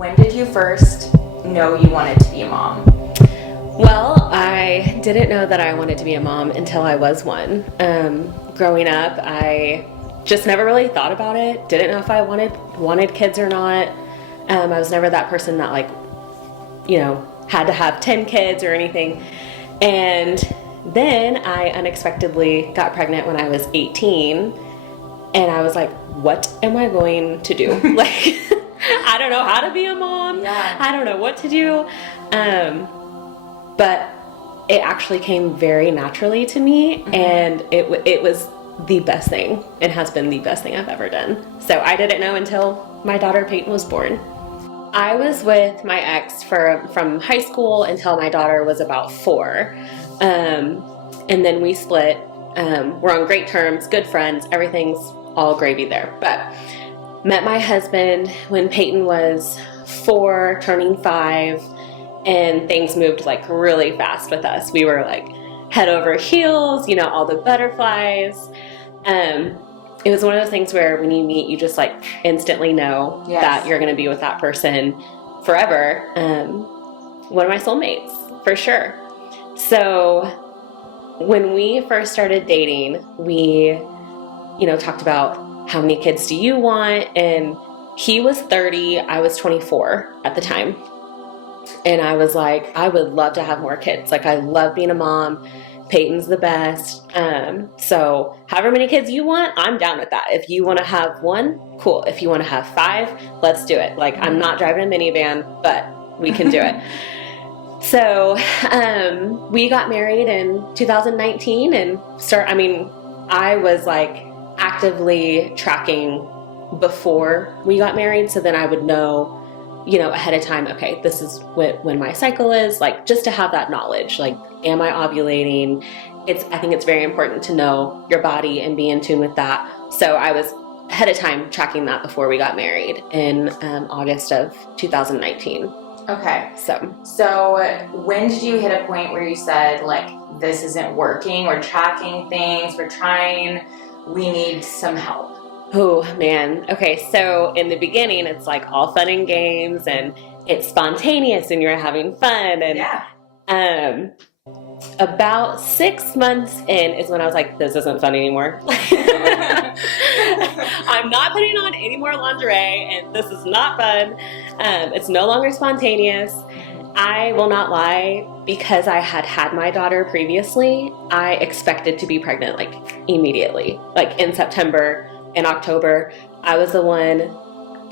When did you first know you wanted to be a mom? Well, I didn't know that I wanted to be a mom until I was one. Growing up, I just never really thought about it. Didn't know if I wanted kids or not. I was never that person that had to have 10 kids or anything. And then I unexpectedly got pregnant when I was 18. And I was like, what am I going to do? I don't know how to be a mom. Yeah. I don't know what to do. But it actually came very naturally to me, and it was the best thing, and has been the best thing I've ever done. So I didn't know until my daughter Peyton was born. I was with my ex from high school until my daughter was about 4. And then we split. We're on great terms, good friends, everything's all gravy there. But met my husband when Peyton was 4, turning 5. And things moved really fast with us. We were head over heels, all the butterflies. It was one of those things where when you meet, you just instantly know that you're going to be with that person forever. One of my soulmates, for sure. So when we first started dating, we, talked about how many kids do you want? And he was 30, I was 24 at the time. And I was like, I would love to have more kids. I love being a mom. Peyton's the best. So however many kids you want, I'm down with that. If you want to have 1, cool. If you want to have 5, let's do it. I'm not driving a minivan, but we can do it. So we got married in 2019 and I was actively tracking before we got married. So then I would know, ahead of time, okay, this is when my cycle is, just to have that knowledge, am I ovulating? I think it's very important to know your body and be in tune with that. So I was ahead of time tracking that before we got married in August of 2019. Okay. So when did you hit a point where you said, this isn't working, we're tracking things, we're trying, we need some help? Oh, man. Okay, so in the beginning, it's all fun and games, and it's spontaneous, and you're having fun. And about 6 months in is when I was like, this isn't fun anymore. I'm not putting on any more lingerie, and this is not fun. It's no longer spontaneous. I will not lie, because I had my daughter previously, I expected to be pregnant immediately, in September. In October, I was the one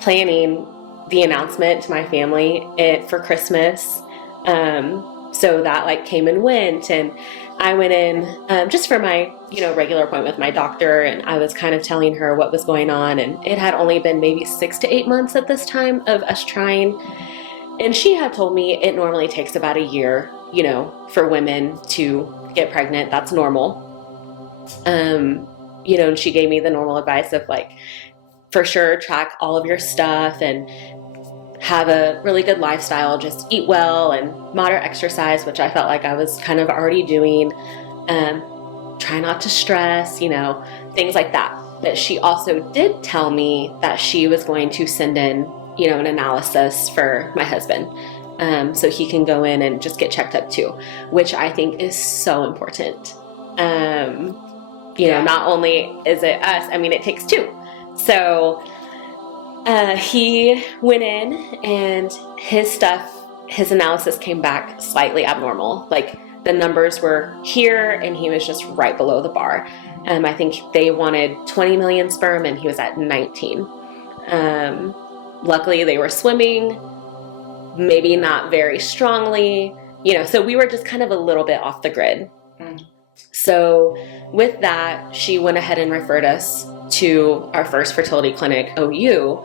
planning the announcement to my family for Christmas. So that came and went, and I went in just for my regular appointment with my doctor, and I was kind of telling her what was going on, and it had only been maybe 6 to 8 months at this time of us trying, and she had told me it normally takes about a year, for women to get pregnant. That's normal. And she gave me the normal advice of for sure, track all of your stuff and have a really good lifestyle, just eat well and moderate exercise, which I felt like I was kind of already doing. Try not to stress, things like that. But she also did tell me that she was going to send in, an analysis for my husband. So he can go in and just get checked up too, which I think is so important. Not only is it us, it takes 2. So he went in, and his analysis came back slightly abnormal. The numbers were here, and he was just right below the bar. I think they wanted 20 million sperm, and he was at 19. Luckily, they were swimming, maybe not very strongly, so we were just kind of a little bit off the grid. So with that, she went ahead and referred us to our first fertility clinic, OU,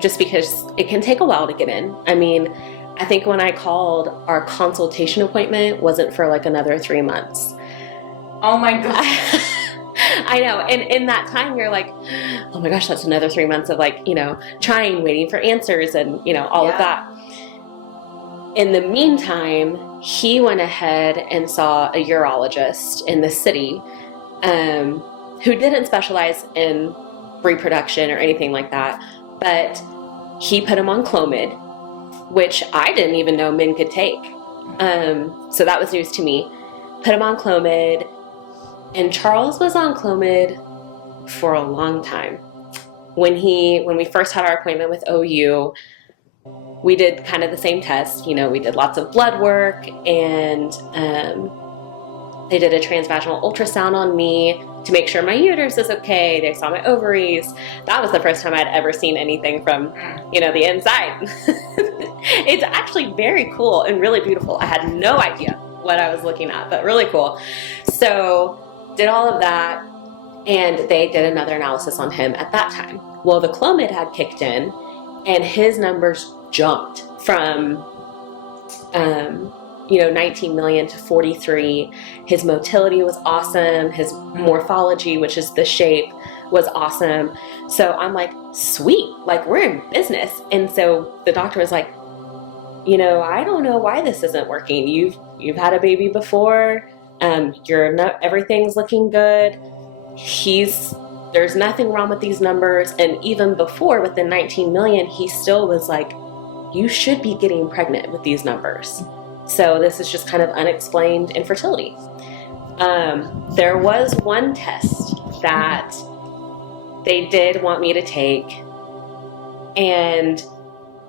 just because it can take a while to get in. I think when I called, our consultation appointment wasn't for another 3 months. Oh my gosh. I know. And in that time, you're like, oh my gosh, that's another 3 months of trying, waiting for answers and, all of that. In the meantime, he went ahead and saw a urologist in the city who didn't specialize in reproduction or anything like that, but he put him on Clomid, which I didn't even know men could take. So that was news to me. Put him on Clomid, and Charles was on Clomid for a long time. When we first had our appointment with OU, we did kind of the same test. We did lots of blood work, and they did a transvaginal ultrasound on me to make sure my uterus is okay. They saw my ovaries. That was the first time I'd ever seen anything from, the inside. It's actually very cool and really beautiful. I had no idea what I was looking at, but really cool. So did all of that, and they did another analysis on him at that time. Well, the Clomid had kicked in, and his numbers jumped from 19 million to 43. His motility was awesome. His morphology, which is the shape, was awesome. So I'm like, sweet, like we're in business. And so the doctor was like, I don't know why this isn't working. You've had a baby before. Everything's looking good. There's nothing wrong with these numbers. And even before, with the 19 million, he still was like, you should be getting pregnant with these numbers. So this is just kind of unexplained infertility. There was one test that they did want me to take, and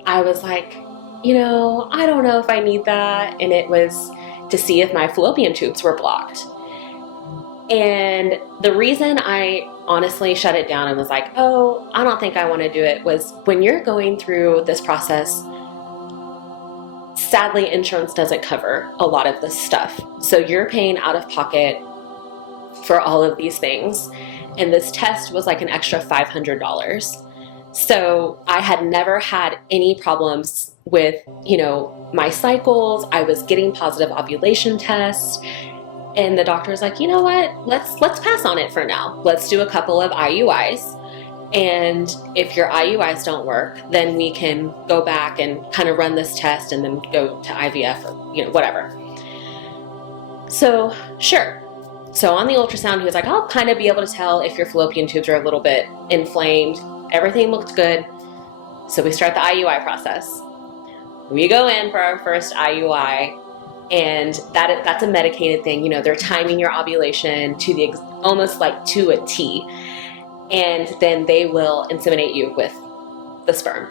I was like, I don't know if I need that. And it was to see if my fallopian tubes were blocked. And the reason I honestly shut it down and was like, oh, I don't think I want to do it, was when you're going through this process, sadly, insurance doesn't cover a lot of this stuff. So you're paying out of pocket for all of these things. And this test was like an extra $500. So I had never had any problems with, my cycles. I was getting positive ovulation tests. And the doctor was like, you know what? Let's pass on it for now. Let's do a couple of IUIs. And if your IUIs don't work, then we can go back and kind of run this test and then go to IVF or, whatever. So, sure. So on the ultrasound, he was like, I'll kind of be able to tell if your fallopian tubes are a little bit inflamed. Everything looked good. So we start the IUI process. We go in for our first IUI, and that's a medicated thing. They're timing your ovulation to almost like to a T. And then they will inseminate you with the sperm.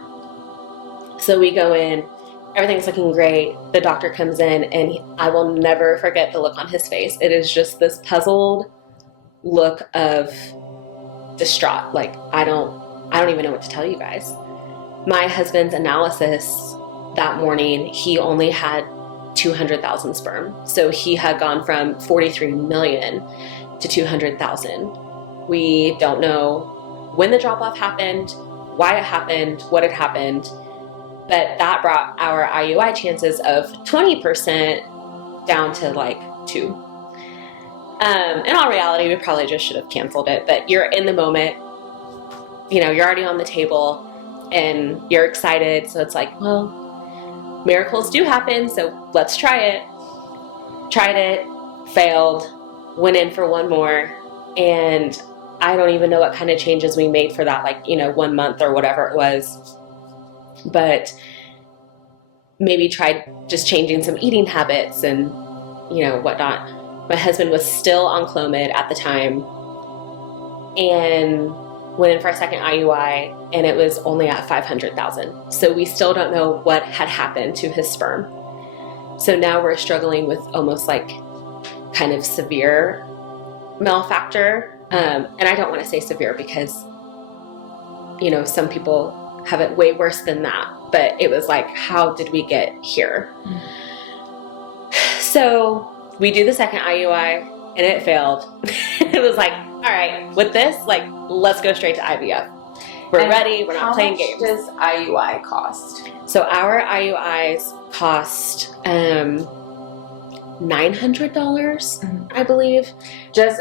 So we go in, everything's looking great. The doctor comes in, and I will never forget the look on his face. It is just this puzzled look of distraught. Like, I don't even know what to tell you guys. My husband's analysis that morning, he only had 200,000 sperm. So he had gone from 43 million to 200,000. We don't know when the drop-off happened, why it happened, what had happened, but that brought our IUI chances of 20% down to like 2. In all reality, we probably just should have canceled it, but you're in the moment, you're already on the table and you're excited. So it's like, well, miracles do happen, so let's try it. Tried it, failed, went in for one more, and I don't even know what kind of changes we made for that, 1 month or whatever it was. But maybe tried just changing some eating habits and, whatnot. My husband was still on Clomid at the time and went in for a second IUI, and it was only at 500,000. So we still don't know what had happened to his sperm. So now we're struggling with almost like kind of severe malfactor. And I don't want to say severe because, some people have it way worse than that. But it was like, how did we get here? So we do the second IUI, and it failed. It was like, all right, with this, let's go straight to IVF. We're ready. We're not playing games. How much does IUI cost? So our IUIs cost $900, I believe.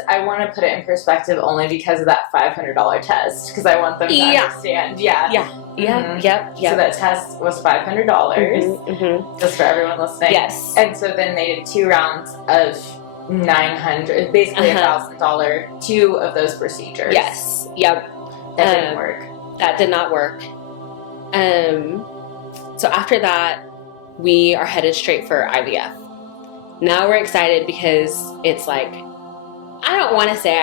I want to put it in perspective only because of that $500 test, because I want them to understand. Yeah. Yep. So that test was $500, just for everyone listening. Yes. And so then they did 2 rounds of $900, basically $1,000, 2 of those procedures. Yes. Yep. That didn't work. That did not work. So after that, we are headed straight for IVF. Now we're excited because it's like, I don't want to say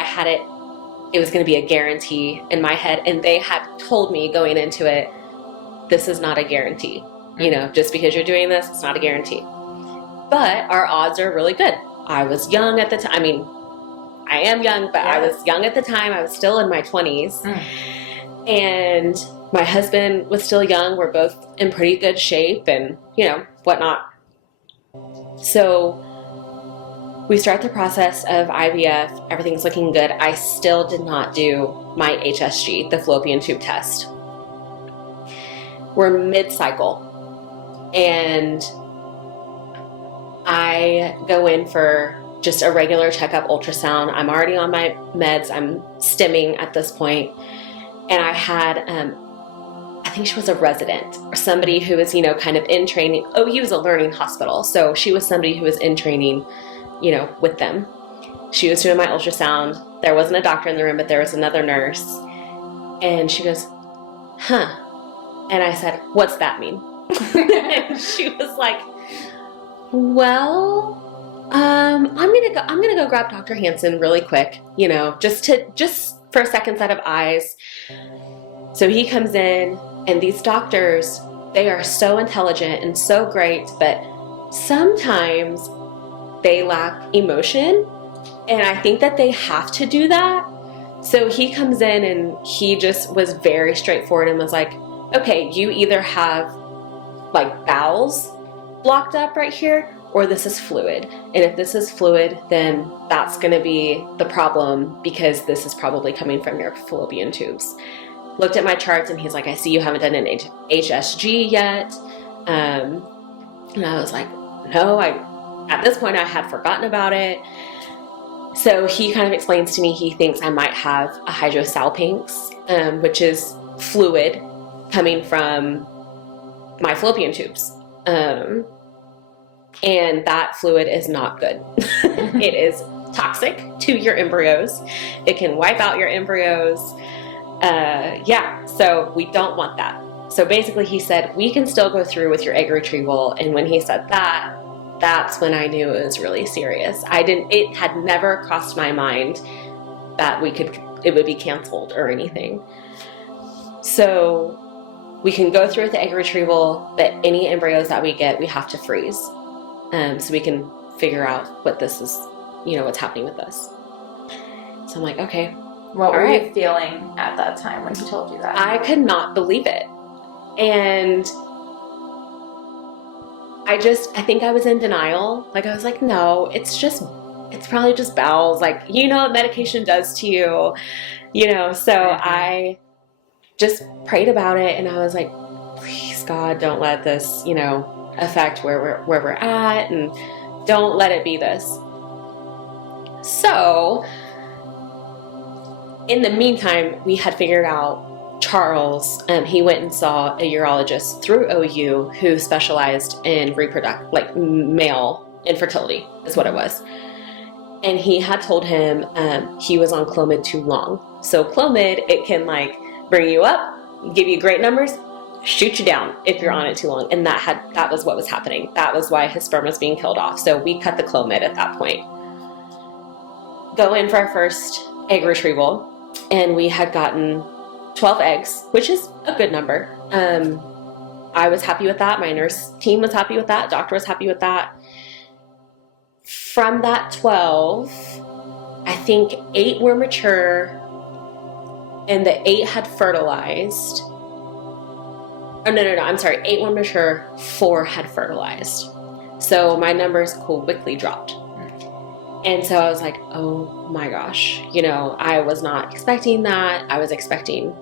it was going to be a guarantee in my head, and they had told me going into it, this is not a guarantee. You know, just because you're doing this, it's not a guarantee. But our odds are really good. I was young at the time. I mean, I am young, but I was young at the time. I was still in my 20s. And my husband was still young. We're both in pretty good shape and, you know, whatnot. So we start the process of IVF. Everything's looking good. I still did not do my HSG, the fallopian tube test. We're mid-cycle, and I go in for just a regular checkup ultrasound. I'm already on my meds. I'm stimming at this point. And I had, I think she was a resident or somebody who was, you know, kind of in training. OU was a learning hospital. So she was somebody who was in training, you know, with them. She was doing my ultrasound. There wasn't a doctor in the room, but there was another nurse. And she goes, huh. And I said, what's that mean? And she was like, well, I'm gonna go grab Dr. Hansen really quick, you know, just for a second set of eyes. So he comes in, and these doctors, they are so intelligent and so great, but sometimes they lack emotion, and I think that they have to do that. So he comes in, and he just was very straightforward and was like, okay, you either have like bowels blocked up right here, or this is fluid. And if this is fluid, then that's going to be the problem, because this is probably coming from your fallopian tubes. Looked at my charts, and he's like, I see you haven't done an HSG yet. And I was like, no, at this point I had forgotten about it. So he kind of explains to me he thinks I might have a hydrosalpinx, which is fluid coming from my fallopian tubes. And that fluid is not good. It is toxic to your embryos. It can wipe out your embryos. So we don't want that. So basically he said, we can still go through with your egg retrieval. And when he said that, that's when I knew it was really serious. It had never crossed my mind that it would be canceled or anything. So we can go through with the egg retrieval, but any embryos that we get, we have to freeze. So we can figure out what this is, you know, what's happening with us. So I'm like, okay. What were you feeling at that time when he told you that? I could not believe it. And I think I was in denial. Like, I was like, no, it's probably just bowels. Like, you know what medication does to you, you know? So I just prayed about it, and I was like, please, God, don't let this, you know, affect where we're at, and don't let it be this. So in the meantime, we had figured out Charles. He went and saw a urologist through OU who specialized in male infertility is what it was. And he had told him he was on Clomid too long. So Clomid, it can like bring you up, give you great numbers, shoot you down if you're on it too long. And that was what was happening. That was why his sperm was being killed off. So we cut the Clomid at that point. Go in for our first egg retrieval, and we had gotten 12 eggs, which is a good number. I was happy with that. My nurse team was happy with that. Doctor was happy with that. From that 12, I think 8 were mature, and the 8 had fertilized. Oh, no, I'm sorry. 8 were mature, 4 had fertilized. So my numbers quickly dropped. And so I was like, oh my gosh, you know, I was not expecting that. I was expecting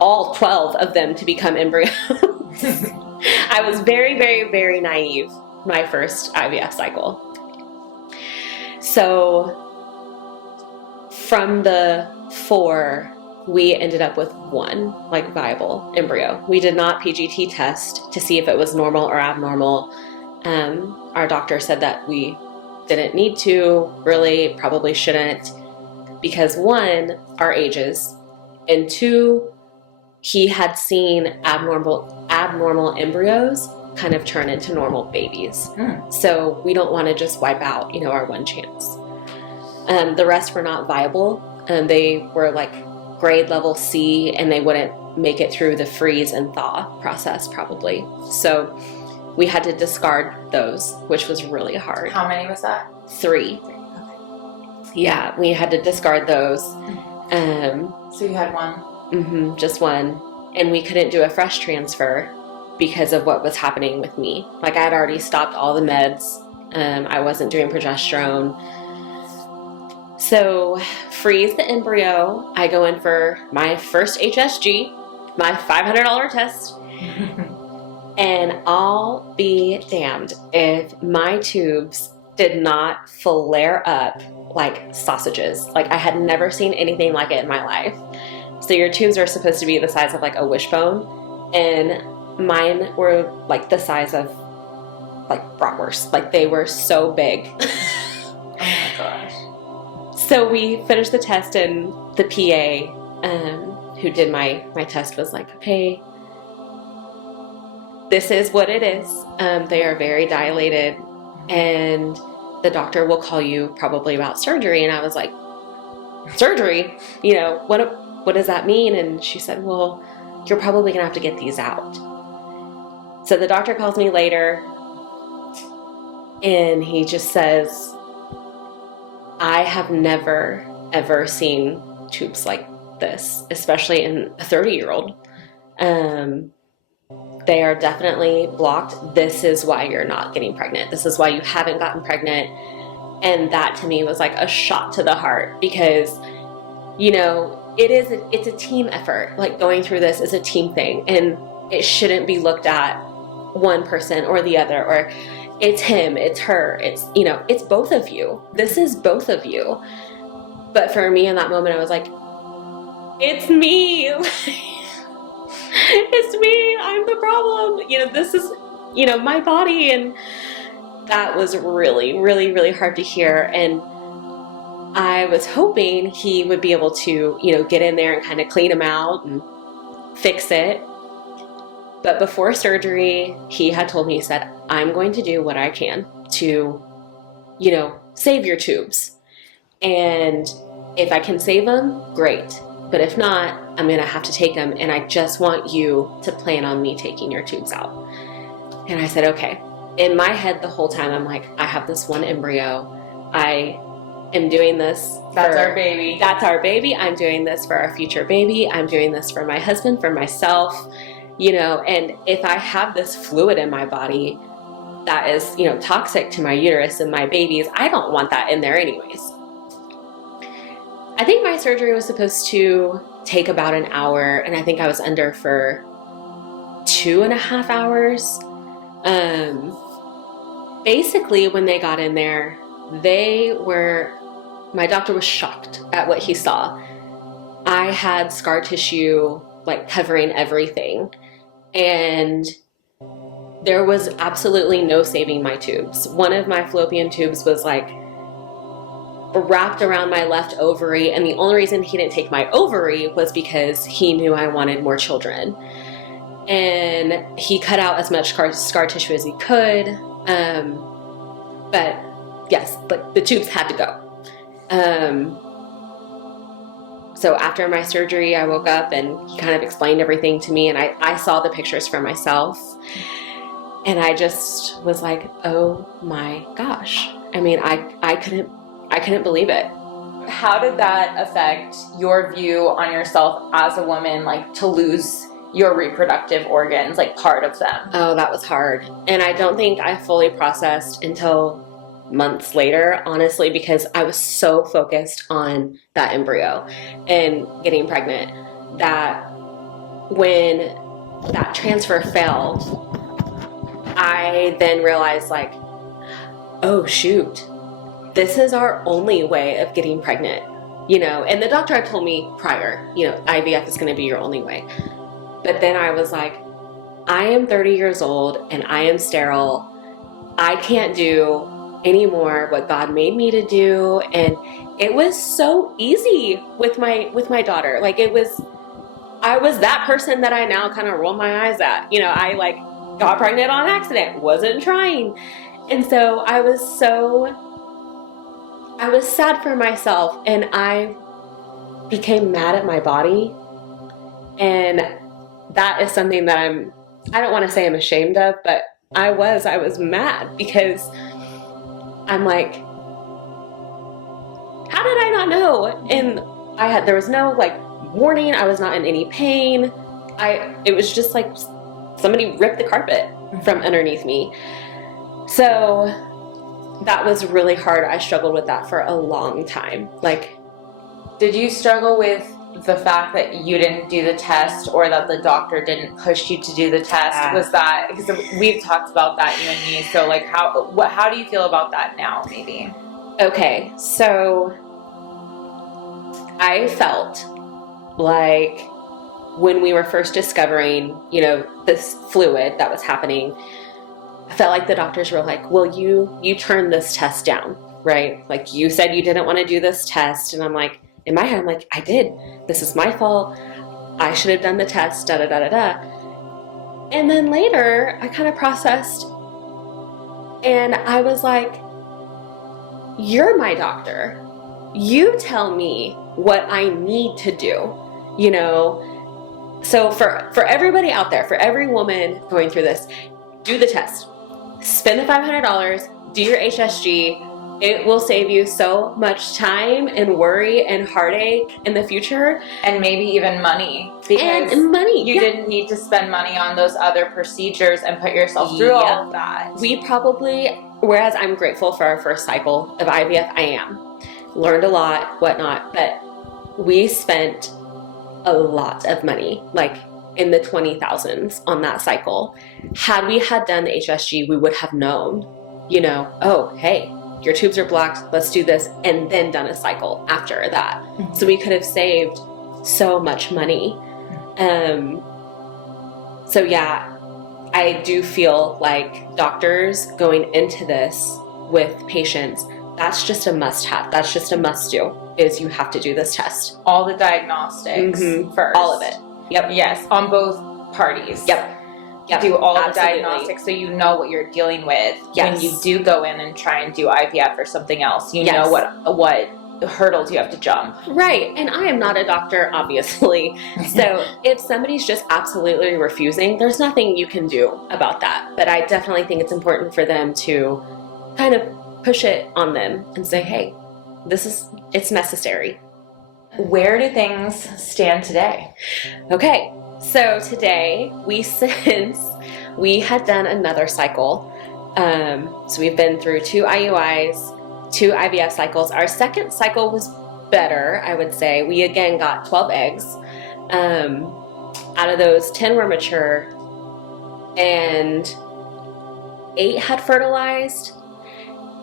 all 12 of them to become embryos. I was very, very, very naive my first IVF cycle. So from the 4, we ended up with 1 like viable embryo. We did not PGT test to see if it was normal or abnormal. Our doctor said that we didn't need to, really, probably shouldn't, because 1, our ages, and 2, he had seen abnormal embryos kind of turn into normal babies. So we don't want to just wipe out, our one chance. The rest were not viable. They were like grade level C, and they wouldn't make it through the freeze and thaw process probably. So we had to discard those, which was really hard. How many was that? 3. Okay. Yeah, we had to discard those. So you had one? Just one. And we couldn't do a fresh transfer because of what was happening with me. Like, I had already stopped all the meds. I wasn't doing progesterone. So, freeze the embryo. I go in for my first HSG, my $500 test. And I'll be damned if my tubes did not flare up like sausages. Like, I had never seen anything like it in my life. So your tubes are supposed to be the size of like a wishbone, and mine were like the size of like bratwurst. Like, they were so big. Oh my gosh. So we finished the test, and the PA who did my test was like, okay, this is what it is. They are very dilated, and the doctor will call you probably about surgery. And I was like, surgery? What does that mean? And she said, well, you're probably gonna have to get these out. So the doctor calls me later, and he just says, I have never, ever seen tubes like this, especially in a 30-year-old. They are definitely blocked. This is why you're not getting pregnant. This is why you haven't gotten pregnant. And that to me was like a shot to the heart, because, it's a team effort. Like, going through this is a team thing, and it shouldn't be looked at one person or the other, or it's him, it's her, it's both of you. This is both of you. But for me in that moment, I was like, it's me. It's me. I'm the problem. This is, my body. And that was really, really, really hard to hear. And I was hoping he would be able to, get in there and kind of clean them out and fix it. But before surgery, he had told me, he said, I'm going to do what I can to, save your tubes. And if I can save them, great. But if not, I'm going to have to take them. And I just want you to plan on me taking your tubes out. And I said, okay. In my head the whole time, I'm like, I have this one embryo. I am doing this. That's our baby. That's our baby. I'm doing this for our future baby. I'm doing this for my husband, for myself. And if I have this fluid in my body that is, toxic to my uterus and my babies, I don't want that in there anyways. I think my surgery was supposed to take about an hour, and I think I was under for 2.5 hours. Basically, when they got in there, my doctor was shocked at what he saw. I had scar tissue like covering everything, and there was absolutely no saving my tubes. One of my fallopian tubes was like wrapped around my left ovary, and the only reason he didn't take my ovary was because he knew I wanted more children. And he cut out as much scar tissue as he could. But yes, but the tubes had to go. So after my surgery, I woke up and he kind of explained everything to me, and I saw the pictures for myself. And I just was like, oh my gosh. I mean, I couldn't believe it. How did that affect your view on yourself as a woman, like to lose your reproductive organs, like part of them? Oh, that was hard. And I don't think I fully processed until months later, honestly, because I was so focused on that embryo and getting pregnant that when that transfer failed, I then realized like, oh shoot, this is our only way of getting pregnant, and the doctor had told me prior, IVF is going to be your only way. But then I was like, I am 30 years old and I am sterile. I can't do anymore what God made me to do. And it was so easy with my daughter. Like, I was that person that I now kind of roll my eyes at. You know, I like got pregnant on accident, wasn't trying. And so I was sad for myself, and I became mad at my body. And that is something that I don't want to say I'm ashamed of, but I was mad because I'm like, how did I not know? And there was no like warning. I was not in any pain. It was just like somebody ripped the carpet from underneath me. So that was really hard. I struggled with that for a long time. Like, did you struggle with the fact that you didn't do the test, or that the doctor didn't push you to do the test? Was that, because we've talked about that, you and me, so like how do you feel about that now, maybe? Okay, so I felt like when we were first discovering, you know, this fluid that was happening, I felt like the doctors were like, well, you turned this test down, right? Like, you said you didn't want to do this test. And I'm like, in my head, I'm like, I did. This is my fault. I should have done the test, da da da da da. And then later, I kind of processed, and I was like, you're my doctor. You tell me what I need to do, you know? So for everybody out there, for every woman going through this, do the test. Spend the $500, do your HSG. It will save you so much time and worry and heartache in the future. And maybe even money. Because and money. You didn't need to spend money on those other procedures and put yourself through all of that. We probably, whereas I'm grateful for our first cycle of IVF, I am. Learned a lot, whatnot, but we spent a lot of money, like in the 20,000s on that cycle. Had we had done the HSG, we would have known, you know, oh, hey, your tubes are blocked, let's do this, and then done a cycle after that. Mm-hmm. So we could have saved so much money. So yeah, I do feel like doctors going into this with patients, that's just a must-have. That's just a must-do, is you have to do this test. All the diagnostics first. All of it. Yep. Yes, on both parties. Yep. Do all the diagnostics so you know what you're dealing with when you do go in and try and do IVF or something else. You know what hurdles you have to jump. Right. And I am not a doctor, obviously. So if somebody's just absolutely refusing, there's nothing you can do about that. But I definitely think it's important for them to kind of push it on them and say, hey, it's necessary. Where do things stand today? Okay. So today, since we had done another cycle, so we've been through 2 IUIs, 2 IVF cycles. Our second cycle was better, I would say. We again got 12 eggs. Out of those, 10 were mature, and 8 had fertilized.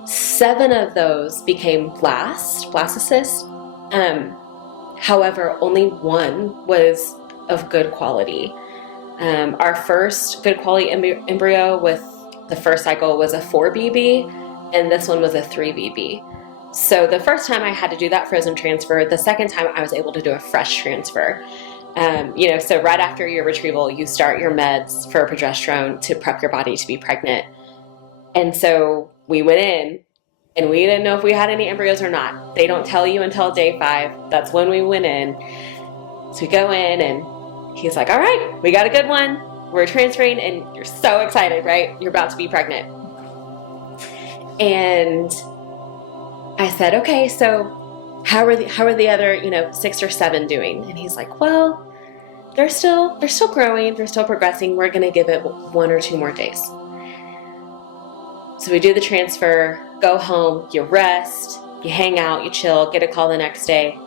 7 of those became blastocysts. However, only 1 was of good quality. Our first good quality embryo with the first cycle was a 4 BB, and this one was a 3 BB. So the first time I had to do that frozen transfer, the second time I was able to do a fresh transfer. So right after your retrieval, you start your meds for progesterone to prep your body to be pregnant. And so we went in, and we didn't know if we had any embryos or not. They don't tell you until day 5. That's when we went in. So we go in, and he's like, all right, we got a good one. We're transferring, and you're so excited, right? You're about to be pregnant. And I said, okay, so how are the other, 6 or 7 doing? And he's like, well, they're still growing, they're still progressing. We're going to give it 1 or 2 more days. So we do the transfer, go home, you rest, you hang out, you chill, get a call the next day.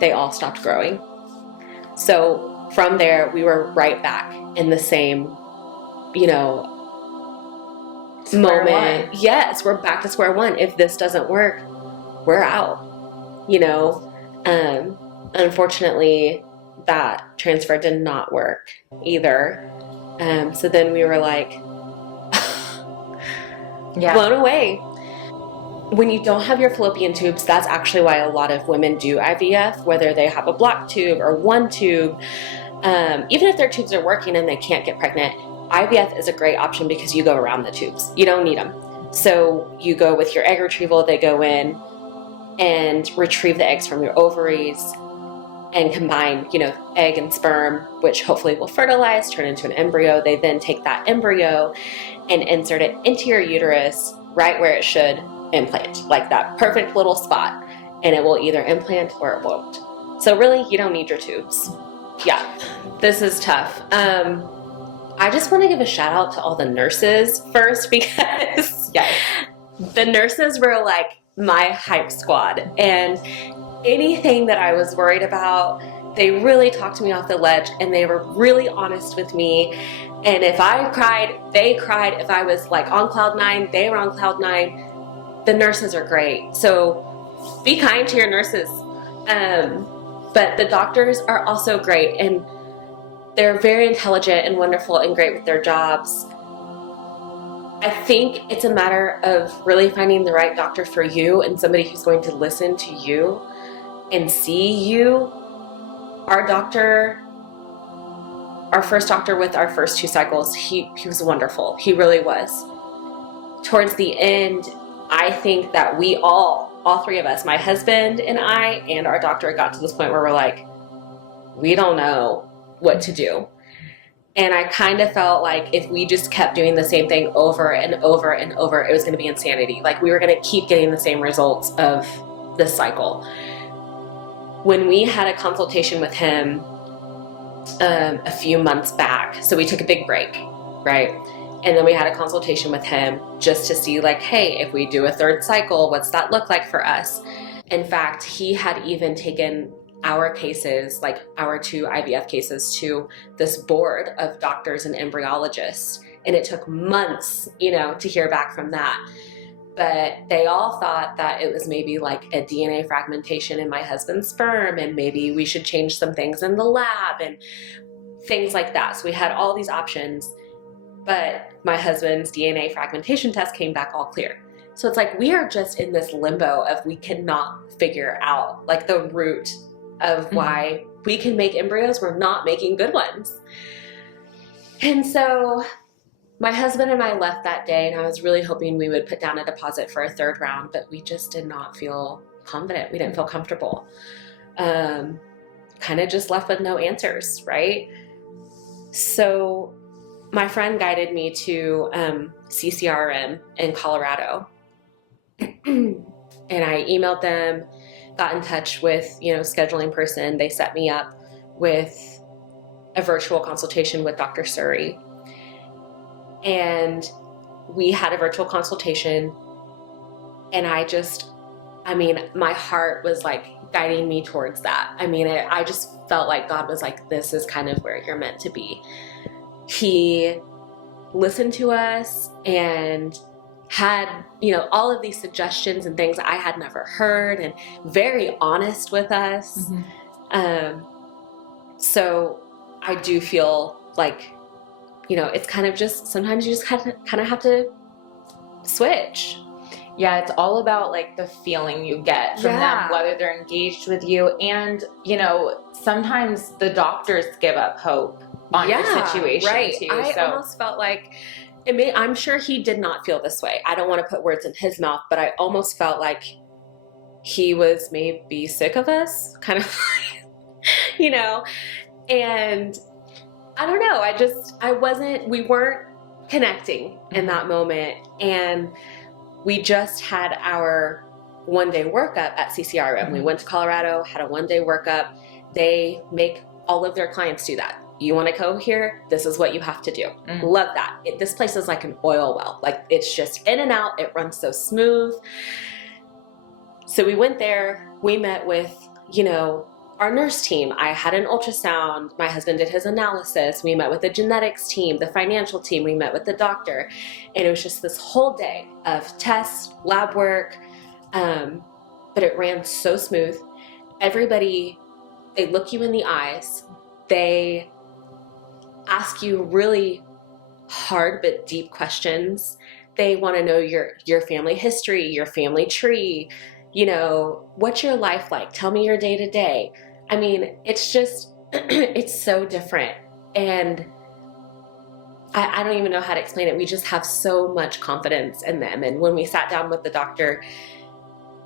They all stopped growing. So from there, we were right back in the same, moment. Yes, we're back to square one. If this doesn't work, we're out. Unfortunately, that transfer did not work either. So then we were like, blown away. When you don't have your fallopian tubes, that's actually why a lot of women do IVF, whether they have a blocked tube or 1 tube. Even if their tubes are working and they can't get pregnant, IVF is a great option because you go around the tubes. You don't need them. So you go with your egg retrieval, they go in and retrieve the eggs from your ovaries and combine, egg and sperm, which hopefully will fertilize, turn into an embryo. They then take that embryo and insert it into your uterus right where it should implant, like that perfect little spot. And it will either implant or it won't. So really, you don't need your tubes. Yeah, this is tough. I just want to give a shout out to all the nurses first because the nurses were like my hype squad, and anything that I was worried about, they really talked me off the ledge, and they were really honest with me. And if I cried, they cried. If I was like on cloud nine, they were on cloud nine. The nurses are great. So be kind to your nurses. But the doctors are also great, and they're very intelligent and wonderful and great with their jobs. I think it's a matter of really finding the right doctor for you and somebody who's going to listen to you and see you. Our first doctor with our first 2 cycles, he was wonderful. He really was. Towards the end, I think that we all 3 of us, my husband and I and our doctor, got to this point where we're like, we don't know what to do. And I kind of felt like if we just kept doing the same thing over and over and over, it was going to be insanity. Like we were going to keep getting the same results of this cycle. When we had a consultation with him a few months back, so we took a big break, right? And then we had a consultation with him just to see like, hey, if we do a 3rd cycle, what's that look like for us? In fact, he had even taken our cases, like our 2 IVF cases, to this board of doctors and embryologists. And it took months, to hear back from that. But they all thought that it was maybe like a DNA fragmentation in my husband's sperm, and maybe we should change some things in the lab and things like that. So we had all these options, but my husband's DNA fragmentation test came back all clear. So it's like we are just in this limbo of we cannot figure out like the root of why we can make embryos, we're not making good ones. And so my husband and I left that day, and I was really hoping we would put down a deposit for a 3rd round, but we just did not feel confident. We didn't feel comfortable. Kind of just left with no answers, right? So my friend guided me to CCRM in Colorado. And I emailed them, got in touch with, scheduling person. They set me up with a virtual consultation with Dr. Suri. And we had a virtual consultation, and my heart was like guiding me towards that. I just felt like God was like, this is kind of where you're meant to be. He listened to us and had, all of these suggestions and things I had never heard, and very honest with us. So I do feel like, it's kind of just, sometimes you just kind of have to switch. Yeah, it's all about like the feeling you get from them, whether they're engaged with you. And, sometimes the doctors give up hope on your situation too. I almost felt like, I'm sure he did not feel this way. I don't want to put words in his mouth, but I almost felt like he was maybe sick of us, kind of, and I don't know. We weren't connecting in that moment. And we just had our 1-day workup at CCRM. We went to Colorado, had a 1-day workup. They make all of their clients do that. You want to go here? This is what you have to do. Love that. This place is like an oil well. Like it's just in and out. It runs so smooth. So we went there. We met with, our nurse team. I had an ultrasound. My husband did his analysis. We met with the genetics team, the financial team. We met with the doctor. And it was just this whole day of tests, lab work. But it ran so smooth. Everybody, they look you in the eyes. They ask you really hard but deep questions. They want to know your family history, your family tree. What's your life like? Tell me your day to day. It's just it's so different. And I don't even know how to explain it. We just have so much confidence in them. And when we sat down with the doctor,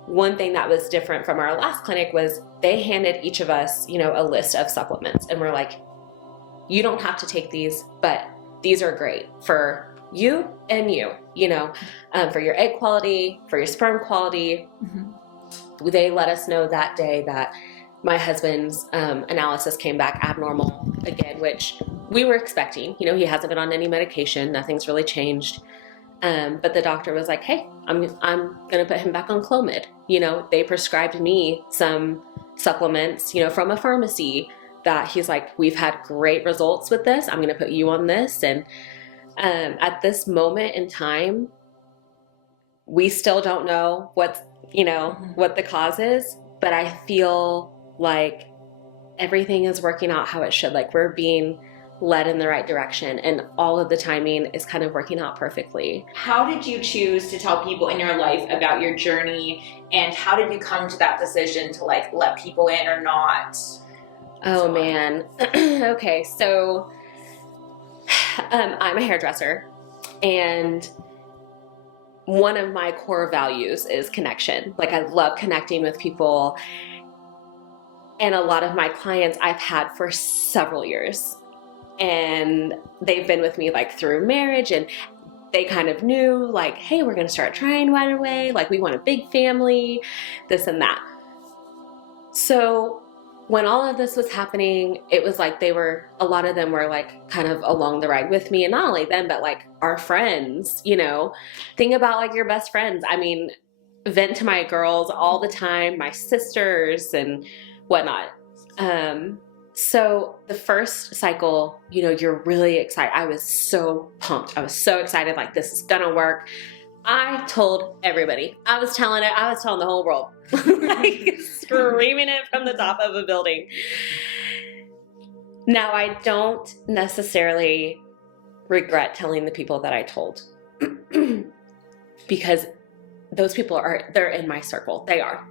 one thing that was different from our last clinic was they handed each of us, you know, a list of supplements. And we're like, you don't have to take these, but these are great for you and you know, for your egg quality, for your sperm quality. Mm-hmm. They let us know that day that my husband's analysis came back abnormal again, which we were expecting. You know, he hasn't been on any medication. Nothing's really changed. But the doctor was like, hey, I'm going to put him back on Clomid. You know, they prescribed me some supplements, you know, from a pharmacy that he's like, we've had great results with this. I'm going to put you on this. And at this moment in time, we still don't know what's, you know, what the cause is, but I feel like everything is working out how it should. Like we're being led in the right direction, and all of the timing is kind of working out perfectly. How did you choose to tell people in your life about your journey, and how did you come to that decision to like let people in or not? Oh man. Okay, so I'm a hairdresser, and one of my core values is connection. Like I love connecting with people, and a lot of my clients I've had for several years. And they've been with me like through marriage, and they kind of knew like, hey, we're going to start trying right away. Like we want a big family, this and that. So when all of this was happening, it was like a lot of them were like kind of along the ride with me, and not only them, but like our friends, you know, think about like your best friends. I mean, vent to my girls all the time, my sisters and whatnot. So the first cycle, you know, you're really excited. I was so pumped. I was so excited. Like, this is gonna work. I told everybody. I was telling the whole world, like screaming it from the top of a building. Now, I don't necessarily regret telling the people that I told because those people they're in my circle. They are.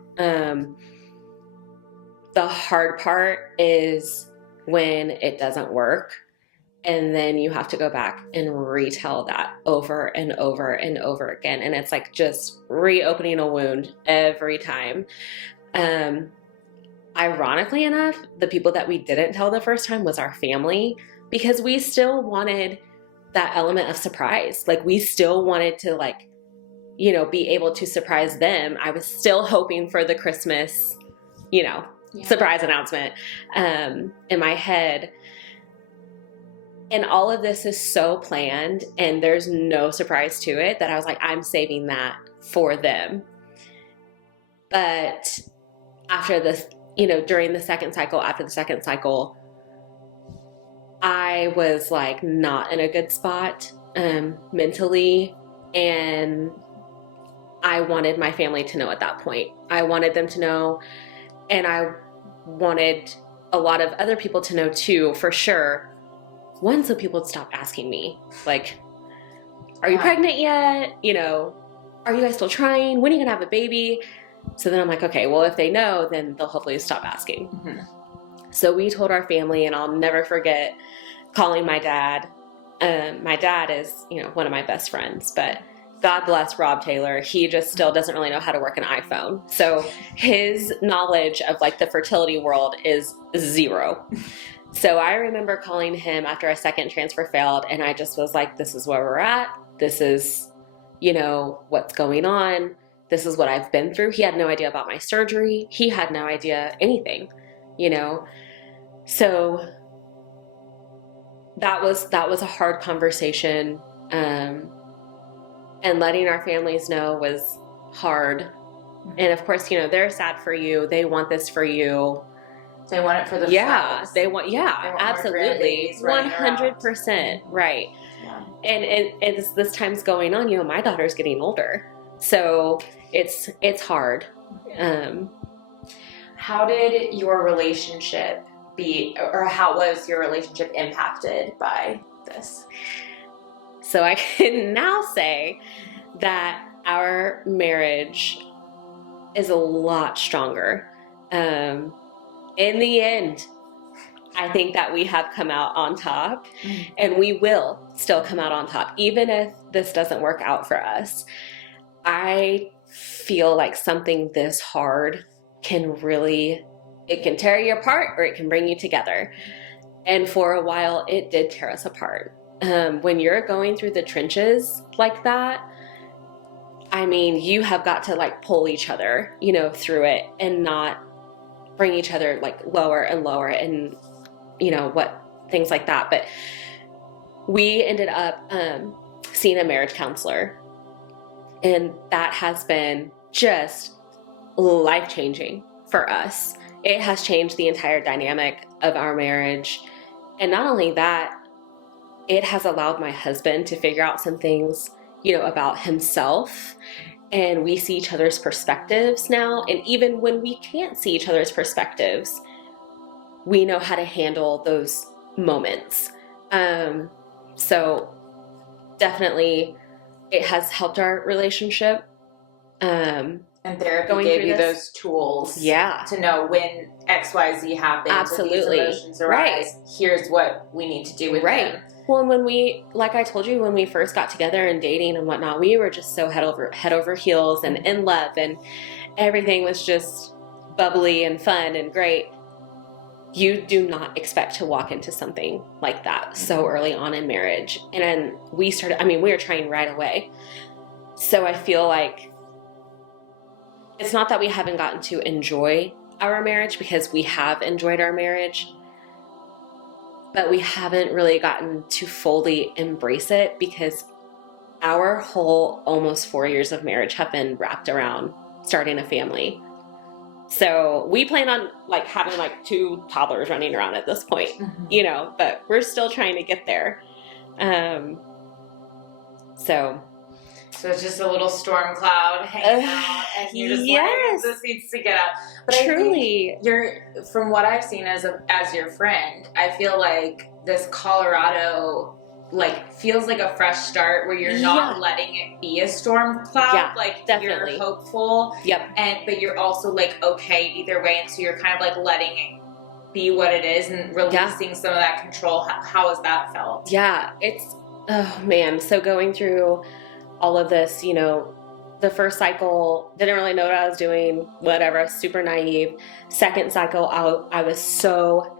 The hard part is when it doesn't work, and then you have to go back and retell that over and over and over again. And it's like just reopening a wound every time. Ironically enough, the people that we didn't tell the first time was our family, because we still wanted that element of surprise. Like we still wanted to like, you know, be able to surprise them. I was still hoping for the Christmas, you know, surprise announcement in my head. And all of this is so planned, and there's no surprise to it, that I was like, I'm saving that for them. But after this, you know, during the second cycle, after the second cycle, I was like not in a good spot mentally, and I wanted my family to know at that point. I wanted them to know, and I wanted a lot of other people to know too, for sure. One, so people would stop asking me, like, are you pregnant yet? You know, are you guys still trying? When are you gonna have a baby? So then I'm like, okay, well, if they know, then they'll hopefully stop asking. Mm-hmm. So we told our family, and I'll never forget calling my dad. My dad is, you know, one of my best friends, but God bless Rob Taylor. He just still doesn't really know how to work an iPhone. So his knowledge of like the fertility world is zero. So I remember calling him after a second transfer failed, and I just was like, this is where we're at. This is, you know, what's going on. This is what I've been through. He had no idea about my surgery. He had no idea anything, you know. So that was a hard conversation. And letting our families know was hard. And of course, you know, they're sad for you. They want this for you. They want it for themselves. Yeah, they want absolutely. 100%. Right. Yeah. And as this time's going on, you know, my daughter's getting older. So it's hard. How did your relationship or how was your relationship impacted by this? So I can now say that our marriage is a lot stronger. In the end, I think that we have come out on top, and we will still come out on top, even if this doesn't work out for us. I feel like something this hard it can tear you apart or it can bring you together. And for a while, it did tear us apart. When you're going through the trenches like that, I mean, you have got to like pull each other, you know, through it and not bring each other like lower and lower and, you know, things like that. But we ended up seeing a marriage counselor, and that has been just life-changing for us. It has changed the entire dynamic of our marriage. And not only that, it has allowed my husband to figure out some things, you know, about himself. And we see each other's perspectives now. And even when we can't see each other's perspectives, we know how to handle those moments. So definitely it has helped our relationship. And therapy gave you those tools to know when XYZ happens. Absolutely. When these emotions arise, here's what we need to do with them. Well, and when we, like I told you, when we first got together and dating and whatnot, we were just so head over heels and in love, and everything was just bubbly and fun and great. You do not expect to walk into something like that so early on in marriage. And then we were trying right away. So I feel like it's not that we haven't gotten to enjoy our marriage, because we have enjoyed our marriage, but we haven't really gotten to fully embrace it, because our whole almost 4 years of marriage have been wrapped around starting a family. So we plan on like having like 2 toddlers running around at this point, you know, but we're still trying to get there. So it's just a little storm cloud hanging out, and you're just like, this needs to get out. But truly, I think from what I've seen as your friend, I feel like this Colorado like feels like a fresh start, where you're not letting it be a storm cloud. Yeah, like definitely. You're hopeful. Yep. But you're also like okay either way, and so you're kind of like letting it be what it is and releasing some of that control. How has that felt? Yeah, oh man. So going through all of this, you know, the first cycle, didn't really know what I was doing, whatever, super naive. Second cycle, I was so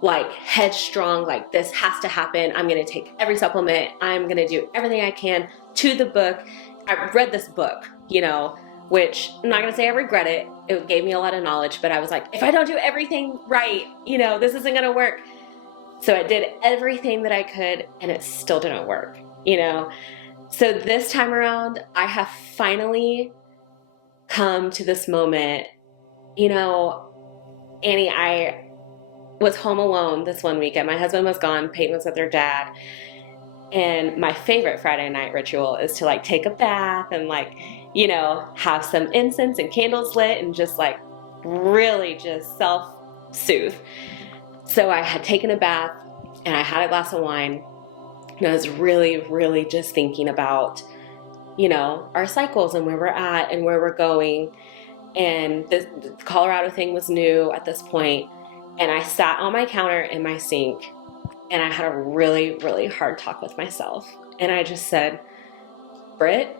like headstrong, like this has to happen. I'm going to take every supplement. I'm going to do everything I can to the book. I read this book, you know, which I'm not going to say I regret it. It gave me a lot of knowledge, but I was like, if I don't do everything right, you know, this isn't going to work. So I did everything that I could, and it still didn't work, you know? So this time around, I have finally come to this moment. You know, Annie, I was home alone this one weekend. My husband was gone. Peyton was with her dad. And my favorite Friday night ritual is to like take a bath and like, you know, have some incense and candles lit and just like really just self-soothe. So I had taken a bath and I had a glass of wine. And I was really, really just thinking about, you know, our cycles and where we're at and where we're going. And the Colorado thing was new at this point. And I sat on my counter in my sink and I had a really, really hard talk with myself. And I just said, Britt,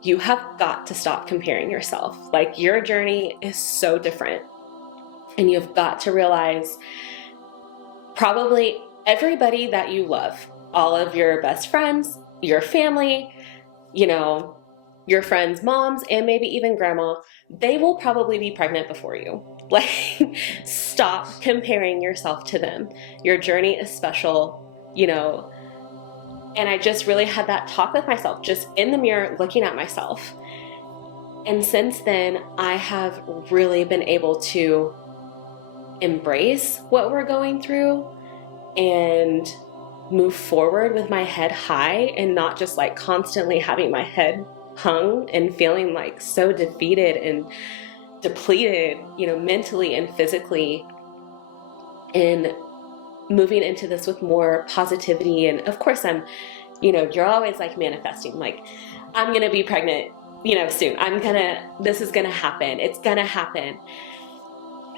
you have got to stop comparing yourself. Like, your journey is so different. And you've got to realize probably everybody that you love, all of your best friends, your family, you know, your friends' moms, and maybe even grandma, they will probably be pregnant before you. Like, stop comparing yourself to them. Your journey is special, you know. And I just really had that talk with myself, just in the mirror, looking at myself. And since then, I have really been able to embrace what we're going through and move forward with my head high, and not just like constantly having my head hung and feeling like so defeated and depleted, you know, mentally and physically, and moving into this with more positivity. And of course you know, you're always like manifesting, like, I'm going to be pregnant, you know, soon. This is going to happen. It's going to happen.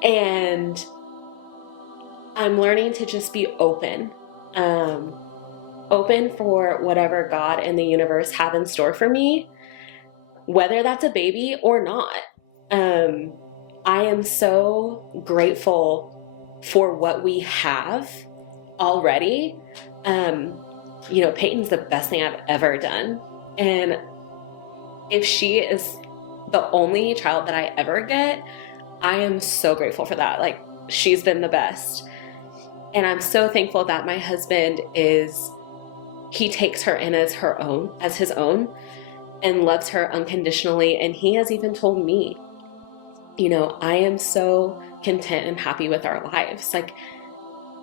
And I'm learning to just be open. Open for whatever God and the universe have in store for me, whether that's a baby or not. I am so grateful for what we have already. Peyton's the best thing I've ever done. And if she is the only child that I ever get, I am so grateful for that. Like, she's been the best. And I'm so thankful that my husband he takes her in as his own, and loves her unconditionally. And he has even told me, I am so content and happy with our lives. Like,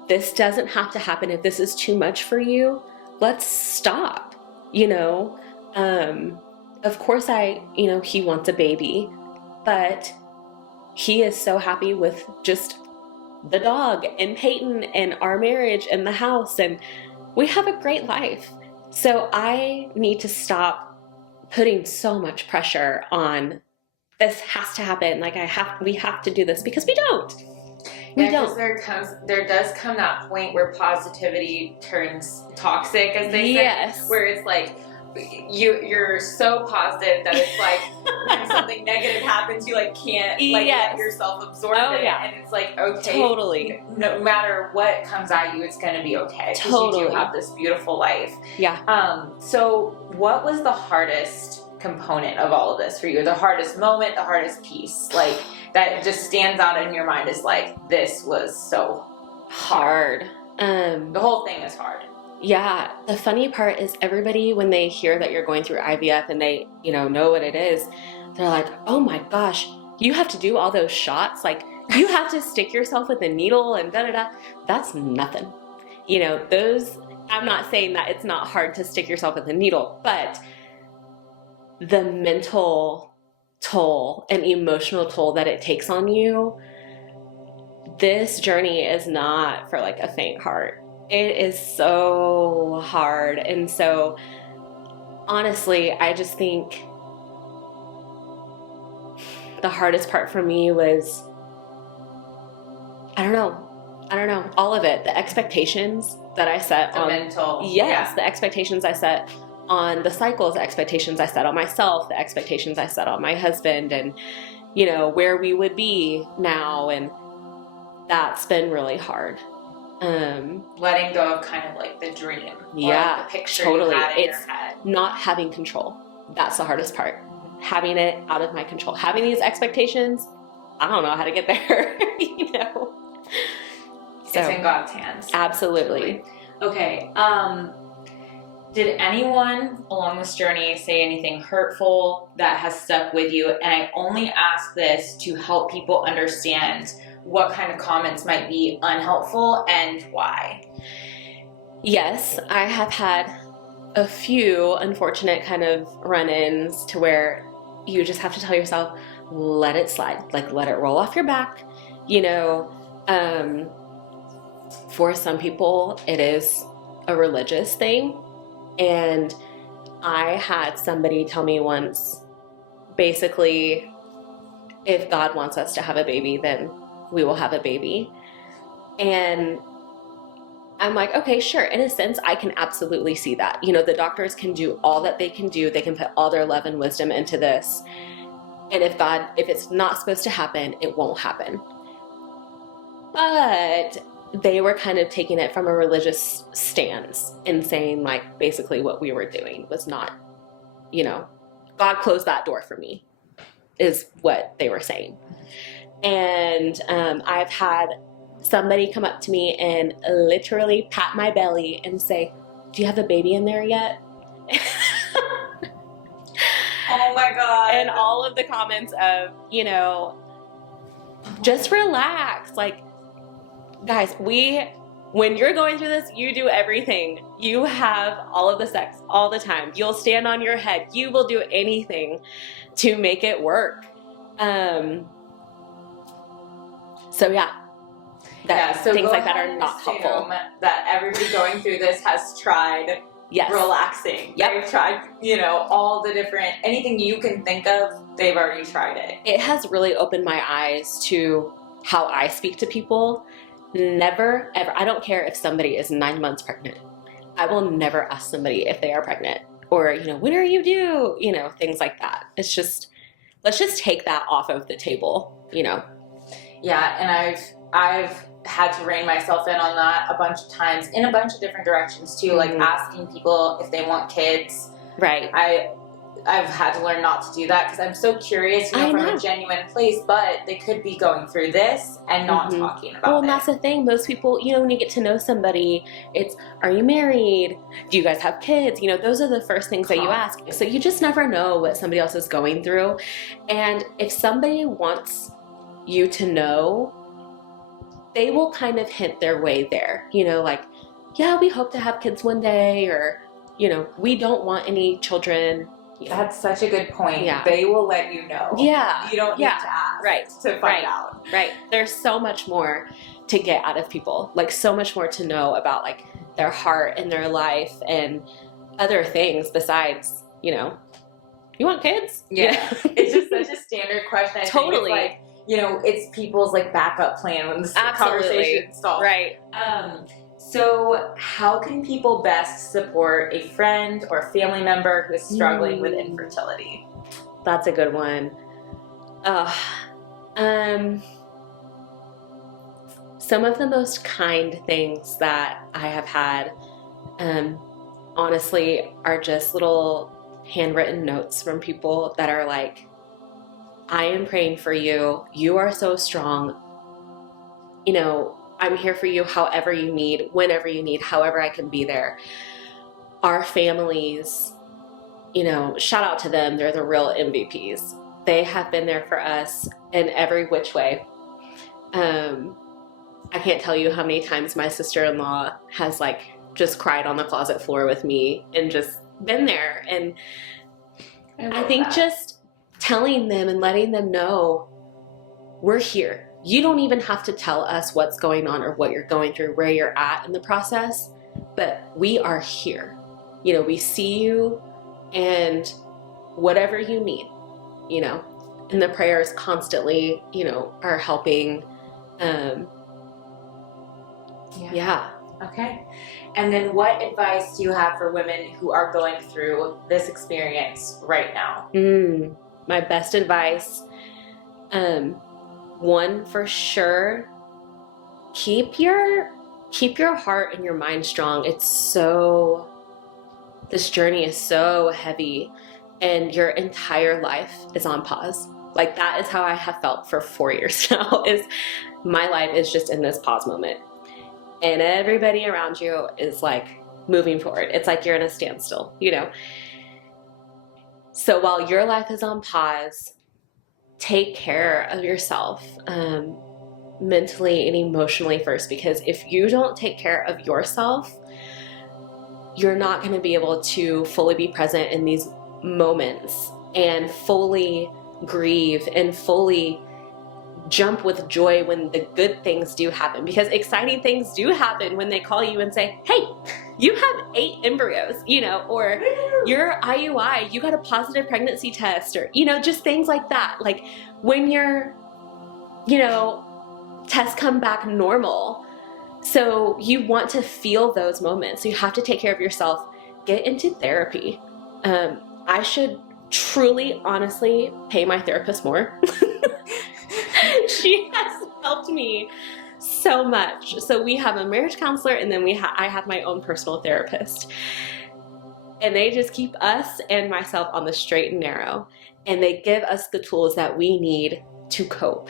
this doesn't have to happen. If this is too much for you, let's stop. Of course he wants a baby, but he is so happy with just the dog and Peyton and our marriage and the house, and we have a great life. So I need to stop putting so much pressure on this has to happen. Like, we have to do this, because we don't. We don't. There does come that point where positivity turns toxic, as they say, where it's like, you're so positive that it's like when something negative happens, you like can't let yourself absorb it, and it's like, okay, totally, no matter what comes at you, it's going to be okay, because you do have this beautiful life. So what was the hardest component of all of this for you? The hardest moment, the hardest piece, like that just stands out in your mind, is like, this was so hard. The whole thing is hard. Yeah, the funny part is, everybody, when they hear that you're going through IVF and they, know what it is, they're like, oh my gosh, you have to do all those shots? Like, you have to stick yourself with a needle and da-da-da. That's nothing. I'm not saying that it's not hard to stick yourself with a needle, but the mental toll and emotional toll that it takes on you, this journey is not for like a faint heart. It is so hard. And so, honestly, I just think the hardest part for me was, I don't know, all of it. The expectations that I set on mental. The expectations I set on the cycles, the expectations I set on myself, the expectations I set on my husband, and, where we would be now. And that's been really hard. Letting go of kind of like the dream, or the picture you had in your head. Not having control. That's the hardest part. Having it out of my control. Having these expectations, I don't know how to get there. It's in God's hands. Absolutely. Okay. Did anyone along this journey say anything hurtful that has stuck with you? And I only ask this to help people understand what kind of comments might be unhelpful and why. Yes, I have had a few unfortunate kind of run-ins to where you just have to tell yourself, let it slide, like let it roll off your back. For some people, it is a religious thing. And I had somebody tell me once, basically, if God wants us to have a baby, then we will have a baby. And I'm like, okay, sure. In a sense, I can absolutely see that. The doctors can do all that they can do. They can put all their love and wisdom into this. And if it's not supposed to happen, it won't happen. But they were kind of taking it from a religious stance and saying, like, basically what we were doing was not, God closed that door for me, is what they were saying. And I've had somebody come up to me and literally pat my belly and say, do you have a baby in there yet? Oh my God. And all of the comments of, just relax. Like, guys, when you're going through this, you do everything. You have all of the sex all the time. You'll stand on your head. You will do anything to make it work. So things like that are not helpful. That everybody going through this has tried relaxing. They've tried, all the different, anything you can think of, they've already tried it. It has really opened my eyes to how I speak to people never, ever, I don't care if somebody is 9 months pregnant. I will never ask somebody if they are pregnant or, you know, when are you due? You know, things like that. It's just, let's just take that off of the table, you know? Yeah. And I've had to rein myself in on that a bunch of times in a bunch of different directions too, like asking people if they want kids. Right. I've had to learn not to do that because I'm so curious, you know, from a genuine place, but they could be going through this and not talking about it. Well, and that's the thing. Most people, you know, when you get to know somebody, it's, are you married? Do you guys have kids? You know, those are the first things that you ask. So you just never know what somebody else is going through. And if somebody wants you to know, they will kind of hint their way there, you know, like, yeah, we hope to have kids one day, or, you know, we don't want any children. That's such a good point. Yeah. They will let you know. Yeah. You don't need to ask to find out. Right. There's so much more to get out of people. Like, so much more to know about, like, their heart and their life and other things besides, you know, you want kids? Yeah. It's just such a standard question. I think it's like, you know, it's people's, like, backup plan when this conversation stalls. Right. So how can people best support a friend or family member who is struggling with infertility? That's a good one. Some of the most kind things that I have had, honestly, are just little handwritten notes from people that are like, I am praying for you. You are so strong. You know, I'm here for you however you need, whenever you need, however I can be there. Our families, you know, shout out to them. They're the real MVPs. They have been there for us in every which way. I can't tell you how many times my sister-in-law has, like, just cried on the closet floor with me and just been there. And I think just telling them and letting them know we're here. You don't even have to tell us what's going on or what you're going through, where you're at in the process, but we are here. You know, we see you, and whatever you need, you know, and the prayers constantly, you know, are helping. Yeah. Okay. And then what advice do you have for women who are going through this experience right now? My best advice, one, for sure, keep your heart and your mind strong. This journey is so heavy, and your entire life is on pause. Like, that is how I have felt for 4 years now, is my life is just in this pause moment. And everybody around you is, like, moving forward. It's like you're in a standstill, you know? So while your life is on pause, take care of yourself, mentally and emotionally first, because if you don't take care of yourself, you're not going to be able to fully be present in these moments and fully grieve and fully jump with joy when the good things do happen, because exciting things do happen when they call you and say, hey, you have 8 embryos, you know, or your IUI, you got a positive pregnancy test, or, you know, just things like that. Like, when your, you know, tests come back normal. So you want to feel those moments. So you have to take care of yourself. Get into therapy. I should truly, honestly pay my therapist more. She has helped me so much. So we have a marriage counselor, and then I have my own personal therapist. And they just keep us and myself on the straight and narrow. And they give us the tools that we need to cope.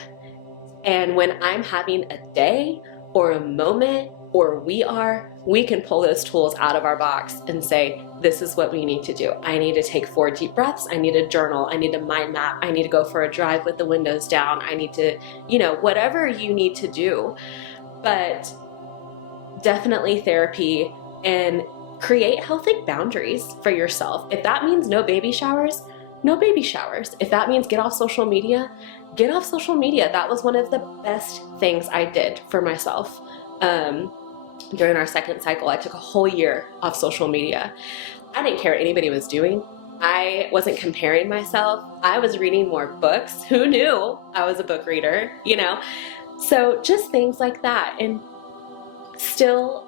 And when I'm having a day or a moment, or we can pull those tools out of our box and say, this is what we need to do. I need to take 4 deep breaths. I need to journal. I need to mind map. I need to go for a drive with the windows down. I need to, you know, whatever you need to do. But definitely therapy, and create healthy boundaries for yourself. If that means no baby showers, no baby showers. If that means get off social media, get off social media. That was one of the best things I did for myself. During our second cycle, I took a whole year off social media. I didn't care what anybody was doing. I wasn't comparing myself. I was reading more books. Who knew I was a book reader, you know? So just things like that. And still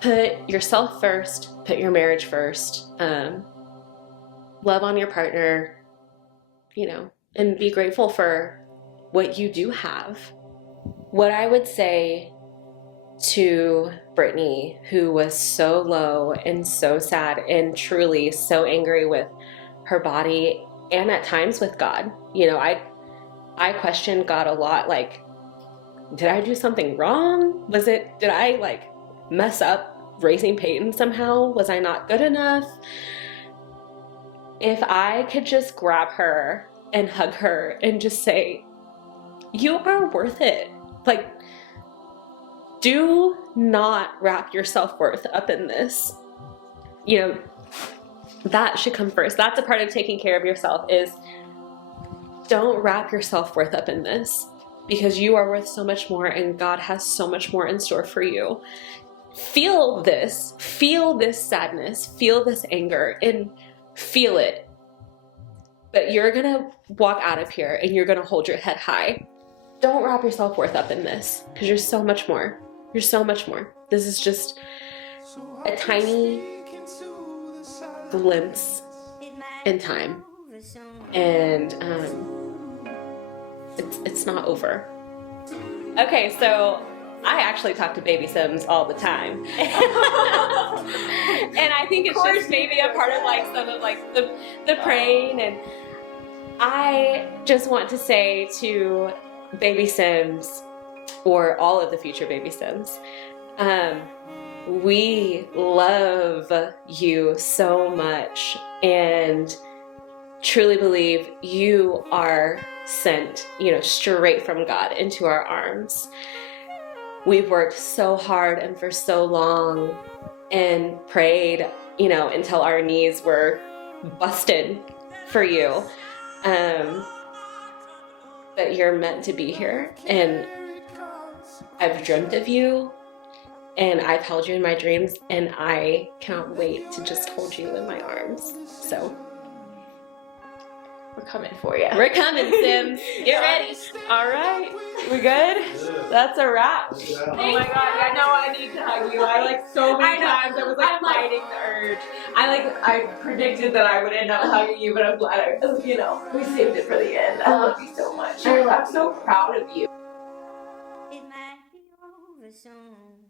put yourself first, put your marriage first, love on your partner, you know, and be grateful for what you do have. What I would say to Brittany, who was so low and so sad and truly so angry with her body and at times with God, you know, I questioned God a lot, like, did I do something wrong? Did I like mess up raising Peyton somehow? Was I not good enough? If I could just grab her and hug her and just say, you are worth it. Like, do not wrap your self-worth up in this. You know, that should come first. That's a part of taking care of yourself, is don't wrap your self-worth up in this, because you are worth so much more and God has so much more in store for you. Feel this sadness, feel this anger, and feel it. But you're gonna walk out of here and you're gonna hold your head high. Don't wrap your self-worth up in this, because you're so much more. You're so much more. This is just a tiny glimpse in time. And it's not over. Okay, so I actually talk to baby Sims all the time. And I think it's just maybe a part of like some of like the praying, and I just want to say to baby Sims, or all of the future baby Sims, we love you so much and truly believe you are sent, you know, straight from God into our arms. We've worked so hard and for so long and prayed, you know, until our knees were busted for you. But you're meant to be here, and I've dreamt of you, and I've held you in my dreams, and I cannot wait to just hold you in my arms. So we're coming for you. We're coming, Sims. Get ready. All right. We good? That's a wrap. Oh my God. I know I need to hug you. I like so many times I was like fighting the urge. I predicted that I would end up hugging you, but I'm glad you know, we saved it for the end. I love you so much. I'm so proud of you. It might be over soon.